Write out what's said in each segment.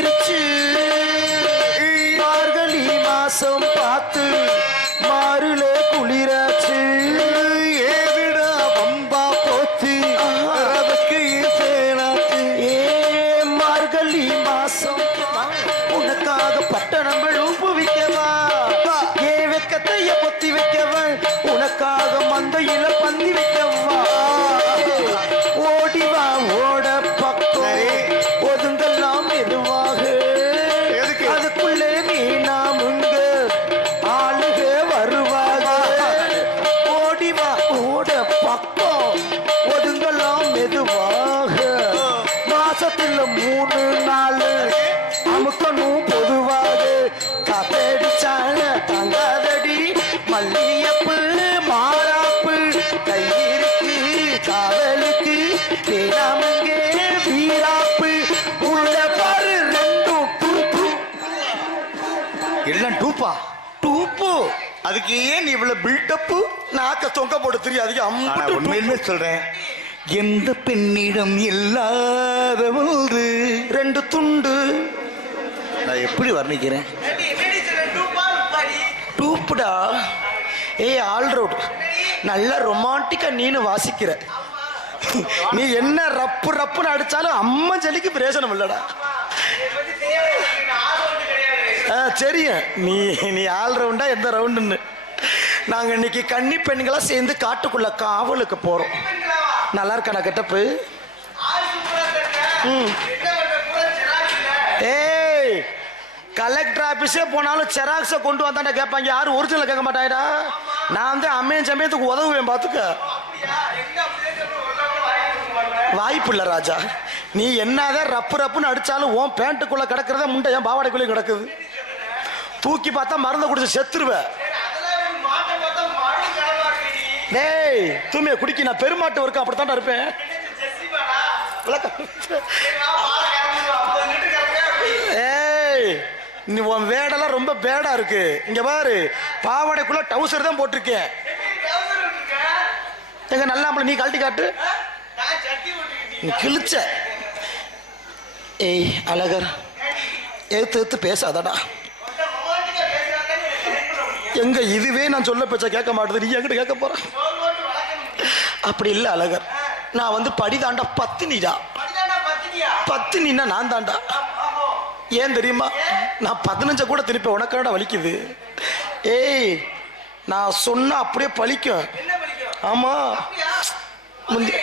ஒட்டிக்கிருச்சு மார்கழி மாசம் பார்த்து மாறுல குளிராச்சு ஏன் இவ்வளவு பில்டப்பு நாக்க தொங்க போட தெரியாது உண்மையிலுமே சொல்றேன். எந்த பெண்ணிடம் இல்லாத ஒன்று? ரெண்டு துண்டு. நான் எப்படி வர்ணிக்கிறேன்? டூப்புடா. ஏய் ஆல் ரவுட் நல்ல ரொமான்டிக்கா நீனு வாசிக்கிற. நீ என்ன ரப்பு ரப்புன்னு அடிச்சாலும் அம்மா ஜலிக்கு பிரயோஜனம் இல்லடா. தெரியும். நீ நீ ஆல் ரவுண்டா எந்த ரவுண்டுன்னு நாங்க இன்னைக்கு கன்னி பெண்களா சேர்ந்து காட்டுக்குள்ள காவலுக்கு போறோம். நல்லா இருக்கா கெட்டப்பு? ம். ஏய் கலெக்டர் ஆபீஸே போனாலும் செராக்ஸை கொண்டு வந்தாண்டா கேட்பாங்க யாரும் ஒரிஜினல் கேட்க மாட்டாயிடா நான் வந்து அம்மையும் சமயத்துக்கு உதவுவேன் பார்த்துக்க வாய்ப்பு இல்லை ராஜா. நீ என்னதான் ரப்பு ரப்புன்னு அடிச்சாலும் உன் பேண்ட்டுக்குள்ள கிடக்கிறத முண்டை என் பாவாடைக்குள்ளேயும் கிடக்குது. தூக்கி பார்த்தா மருந்தை குடிச்சு செத்துருவேன். டேய் தூமிய குடிக்கி நான் பெருமாட்டு ஒர்க்கு அப்படித்தான்டா இருப்பேன். ஏய் நீ உன் வேடெல்லாம் ரொம்ப பேடா இருக்கு. இங்க பாரு பாவாடைக்குள்ள டவுசர் தான் போட்டிருக்கேன். எங்க நல்லா நீ கழட்டி காட்டு. நீ கிழிச்ச. ஏய் அழகர் எடுத்து எடுத்து பேசாதடா. எங்க இதுவே நான் சொல்ல பேச்ச கேட்க மாட்டேது. நீ என்கிட்ட கேட்க போற? அப்படி இல்லை அழகர். நான் வந்து படிதாண்டா பத்தினிடா. பத்தினின்னா நான் தாண்டா. ஏன் தெரியுமா? நான் பதினஞ்ச கூட திருப்பி உனக்காட வலிக்குது. ஏய் நான் சொன்னா அப்படியே பலிக்கும் ஆமா. முந்தி-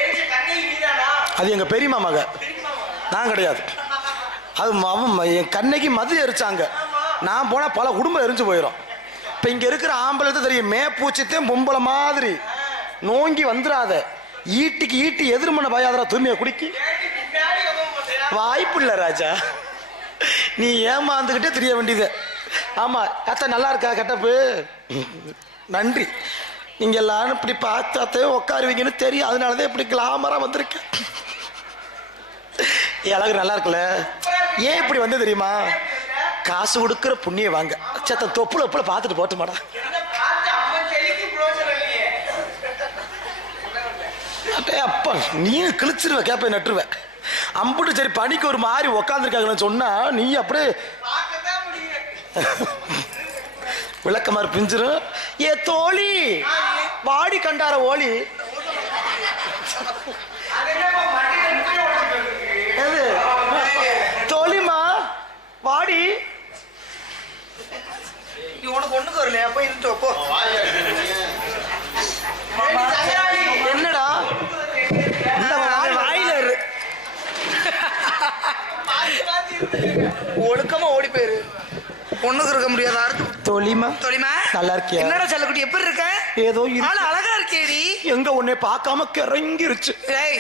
அது எங்க பெரியமா மக. நான் கிடையாது. அது அவன் என் கண்ணைக்கு மது எரிச்சாங்க. நான் போனால் பல குடும்பம் எரிஞ்சு போயிடும் இப்போ இங்கே இருக்கிற ஆம்பளை தான் தெரியும். மேப்பூச்சித்தையும் பொம்பளை மாதிரி. நோங்கி வந்துடாத ஈட்டிக்கு ஈட்டி எதிர்மனை பயாதரா தூய்மையை குடிக்கி. வாய்ப்பு இல்லை ராஜா. நீ ஏமாந்துக்கிட்டே தெரிய வேண்டியது. ஆமாம் அத்தை நல்லா இருக்கா கட்டப்பு? நன்றி. நீங்கள் எல்லாரும் இப்படி பார்த்து அத்தையும் உட்காருவீங்கன்னு தெரியும். அதனால தான் இப்படி கிளாமராக வந்திருக்கேன். அழகு நல்லா இருக்குல்ல? ஏன் இப்படி வந்து தெரியுமா? காசு கொடுக்குற புண்ணியம் வாங்க. சத்த தொப்புல ஒப்புல பார்த்துட்டு போட்டுமாடா. அட்டே அப்பா நீ கிழிச்சிருவ கேப்பை நட்டுருவ. அம்புட்டு சரி பனிக்கு ஒரு மாதிரி உக்காந்துருக்காங்கன்னு சொன்னா நீ அப்படியே விளக்கமாறு பிஞ்சிரும். ஏ தோழி வாடி கண்டார ஓலி. தோழிமா வாடி. நீ உனக்கு ஒண்ணுக்கு வரலையா? போய் இருந்துட்டு போ. என்னடா? ஒழுக்கமா ஓடி போயிரு. பொண்ணுக்கு இருக்க முடியாத அறுத்து தோழிமா தொழிமா நல்லா இருக்கியா? என்னடா செல்லக்குட்டி எப்படி இருக்க? ஏதோ ஆளு அழகா இருக்கேடி. எங்க உன்னை பார்க்காம கிறங்கிருச்சு. ஏய்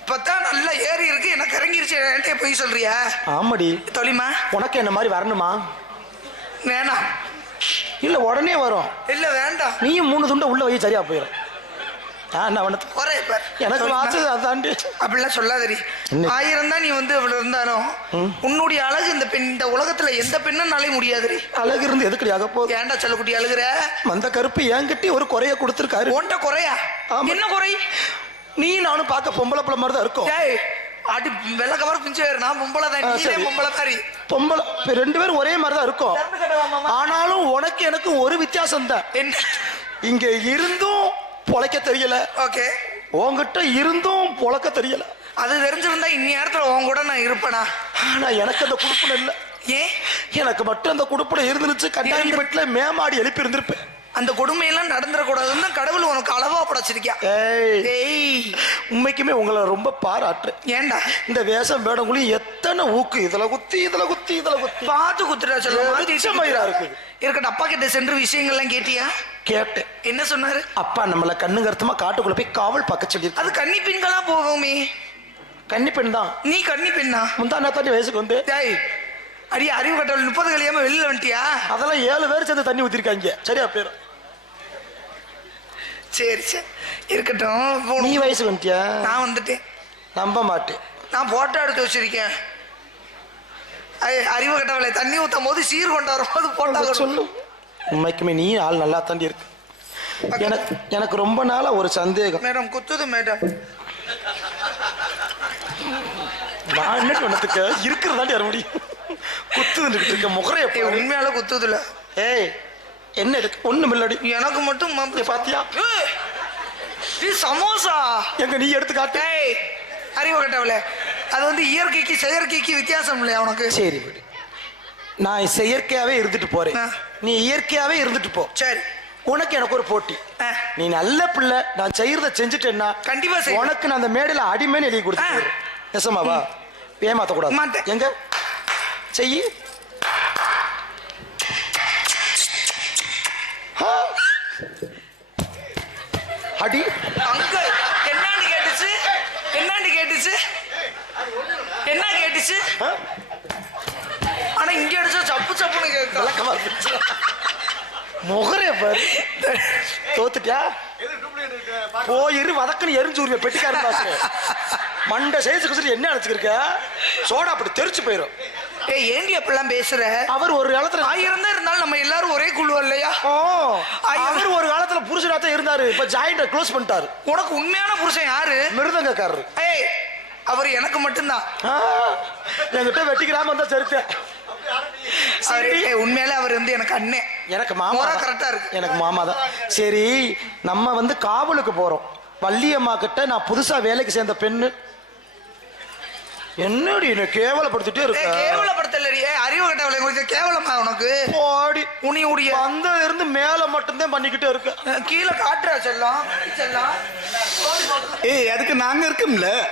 இப்பதான் நல்லா ஏறி இருக்கு எனக்கு இறங்கிருச்சு என்கிட்ட போய் சொல்றியா? ஆமாடி. தொழிமா உனக்கு என்ன மாதிரி வரணுமா? வேணாம் இல்ல உடனே வரும். இல்ல வேண்டாம். நீயும் மூணு துண்டை உள்ள வை சரியா போயிடும்? ஆயிரம் தான் நீ வந்து இருந்தாலும் உன்னுடைய அழகு இந்த பெண் இந்த உலகத்துல எந்த பெண்ணுனாலே முடியாதுடி. அழகு இருந்து எதுக்கடி ஆக போகுது? ஏன்டா சொல்லக்குட்டி அழுகுற? வந்த கருப்பு என்கிட்ட ஒரு குறைய கொடுத்துருக்காரு. உன்ட்ட குறையா. என்ன குறை? நீ நானும் பார்க்க பொம்பளை பிள்ளை மாதிரி தான் இருக்கும் அடி வெள்ள கவர் பிஞ்சு வேறு நான் பொம்பளை தான். ஆ, நீ சரி. பொம்பளை மாதிரி. பொம்பளை ரெண்டு பேரும் ஒரே மாதிரி தான் இருக்கும். ஆனாலும் உனக்கு எனக்கு ஒரு வித்தியாசம் தான். என்ன? இங்க இருந்தும் பொழைக்க தெரியல. ஓகே. உன்கிட்ட இருந்தும் பொழக்க தெரியல. அது தெரிஞ்சிருந்தா இன்னி நேரத்துல உன் கூட நான் இருப்பேனா? ஆனா எனக்கு அந்த குடுப்பனை இல்ல. ஏன்? எனக்கு மட்டும் அந்த குடுப்பனை இருந்துருச்சு. இருந்து- பெட்டில மேமாடி எழுப்பி இருந்திருப்பேன் அந்த கொடுமையெல்லாம் நடந்துடக்கூடாதுன்னு கடவுள் உனக்கு அளவா படைச்சிருக்கியா. ஏய். உண்மைக்குமே உங்களை ரொம்ப பாராட்டுறேன். ஏன்டா இந்த வேஷம் வேடங்குழியும் எத்தனை ஊக்கு இதுல குத்தி இதுல குத்தி இதுல குத்தி. பார்த்து குத்துட்டா சொல்ல எரிச்சமயிரா இருக்குது. இருக்கட்டும் அப்பா கிட்ட சென்று விஷயங்கள்லாம் கேட்டியா? கேட்டேன். என்ன சொன்னாரு? அப்பா நம்மள கண்ணு கருத்துமா காட்டுக்குள்ள போய் காவல் பார்க்க சொல்லியிருக்கு அது கன்னி பெண்களா போகுமே. கன்னி பெண் தான். நீ கன்னி பெண்ணா? முந்தா நேத்தாண்டி வயசுக்கு வந்து. டேய் அடி அறிவு கட்டவள் முப்பது கழியாம வெளியில வந்துட்டியா? அதெல்லாம் ஏழு பேர் சேர்ந்து தண்ணி ஊத்திருக்காங்க. சரியா பேர் சரி சரி. இருக்கட்டும் நீ வயசுக்கு வந்துட்டியா? நான் வந்துட்டேன். நம்ப மாட்டேன். நான் போட்டோ எடுத்து வச்சிருக்கேன். அறிவு கட்டவளை தண்ணி ஊத்தும் போது சீர் கொண்டு வரும்போது போட்டோ சொல்லு. உண்மைக்குமே நீ ஆள் நல்லா தாண்டி இருக்கு. எனக்கு எனக்கு ரொம்ப நாளா ஒரு சந்தேகம். மேடம் குத்துது மேடம். நான் என்ன பண்ணத்துக்கு? இருக்கிறதாண்டி வர முடியும். குத்துதுன்னு இருக்க முகரைய உண்மையால குத்துதுல ஏய் என்ன இருக்கு? ஒண்ணும் இல்லடி. எனக்கு மட்டும் மாப்பிள்ளை பாத்தியா? ஏய், சமோசா. எங்க நீ எடுத்து காட்டு. டேய் அறிவு கட்டவளே அது வந்து இயற்கைக்கு செயற்கைக்கு வித்தியாசம் இல்லையா உனக்கு? சரி விடு. நான் செயற்கையாவே இருந்துட்டு போறேன். நீ இயற்கையாவே இருந்துட்டு போ. சரி. உனக்கு எனக்கு ஒரு போட்டி. நீ நல்ல பிள்ளை. நான் செய்யறத செஞ்சுட்டேன்னா கண்டிப்பா. உனக்கு நான் அந்த மேடையில அடிமைன்னு எழுதி கொடுத்து நெசமாவா ஏமாத்த கூடாது. எங்க? செய்யி. அடி. அங்க என்னான்னு கேட்டுச்சு? என்னான்னு கேட்டுச்சு? என்ன கேட்டுச்சு? ஆனா இங்க அடிச்சா சப்பு சப்புன்னு கேட்கலாம். முகரே பாரு. தோத்துட்டியா? போயிரு வதக்குன்னு எரிஞ்சு உருவே பெட்டிக்காரன் பாத்து மண்டை சைஸு குசிட்டு என்ன நினைச்சுக்கிருக்க சோடா அப்படி தெரிச்சு போயிரும். ஏய் ஏண்டி அப்படிலாம் பேசுற? அவர் ஒரு காலத்துல ஆயிரம் தான் இருந்தாலும் நம்ம எல்லாரும் ஒரே குழு இல்லையா. அவர் ஒரு காலத்துல புருஷனா தான் இருந்தாரு. இப்ப ஜாயிண்ட க்ளோஸ் பண்ணிட்டாரு. உனக்கு உண்மையான புருஷன் யாரு? மிருதங்கக்காரரு. ஏய் அவர் எனக்கு மட்டும்தான். என்கிட்ட வெட்டிக்கிறாம இருந்தா சரித்தேன் அவரு ஏய், உண்மையாலே அவர் வந்து எனக்கு அண்ணன் எனக்கு மாமா ஆ இருக்கு. எனக்கு மாமா தான். சரி நம்ம வந்து காவலுக்கு போறோம். வள்ளியம்மா கிட்ட நான் புதுசா வேலைக்கு சேர்ந்த பெண்ணு. என்னடி என்ன கேவலப்படுத்திட்டே இருக்க? கேவலப்படுத்தலடி. ஏய், அறிவு கட்டவளை உங்களுக்கு கேவலமா உனக்கு? போடி. உனி உடைய. வந்ததுல இருந்து மேல மட்டும்தான் பண்ணிக்கிட்டே இருக்க. கீழே காட்டுறா செல்லம். செல்லம். ஏய் அதுக்கு நாங்க இருக்கோம்ல.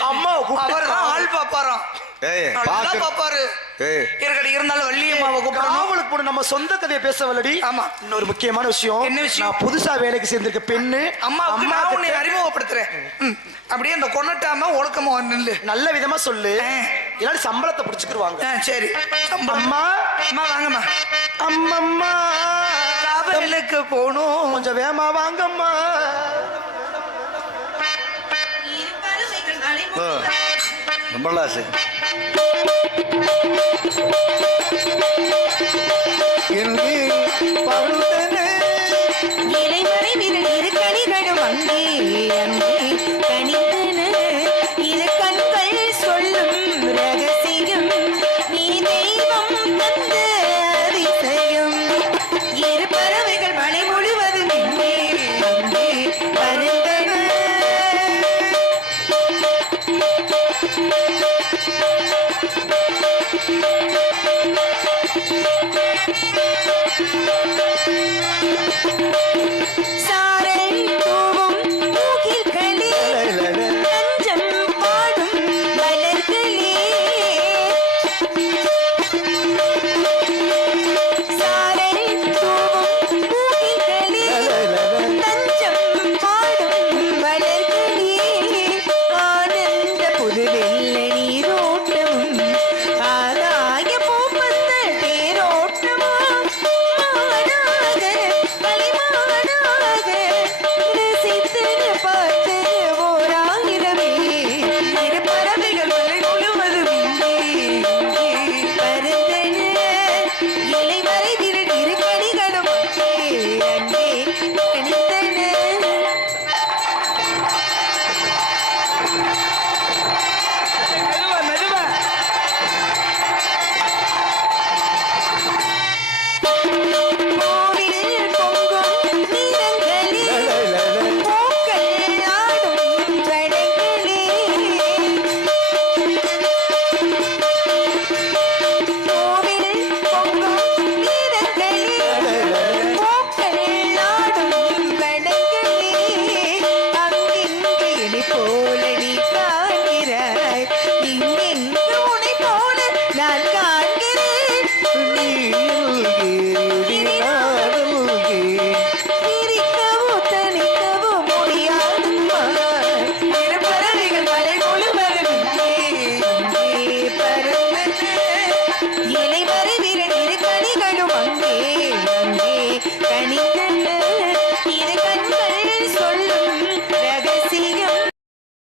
அம்மா அவர் ஆள் பாப்பாராம். ஏய் நல்லா பாக்க பாப்பாரு. ஏய். இருக்கடி இருந்தாலும் வள்ளியம்மாவை கூப்பிடணும். காவலுக்கு போன நம்ம சொந்த கதையை பேசவல்லடி. ஆமா. இன்னொரு முக்கியமான விஷயம். என்ன விஷயம்? நான் புதுசா வேலைக்கு சேர்ந்திருக்க பெண்ணு. அம்மாவுக்கு நான் உன்னை அறிமுகப்படுத்துறேன். அப்படியே அந்த கொன்னட்டாம ஒழுக்கமா நில்லு. நல்ல விதமா சொல்லு. இல்லாட்டி சம்பளத்தை பிடிச்சுக்கிருவாங்க. ஆ, சரி. அம்மா. அம்மா வாங்கம்மா. அம்மம்மா. காவலுக்கு போகணும். கொஞ்சம் வேமா வாங்கம்மா. ரொம்ப பருந்தனே இலைமறை விரல் இரு கனிகளும் அங்கே அங்கே கனி Any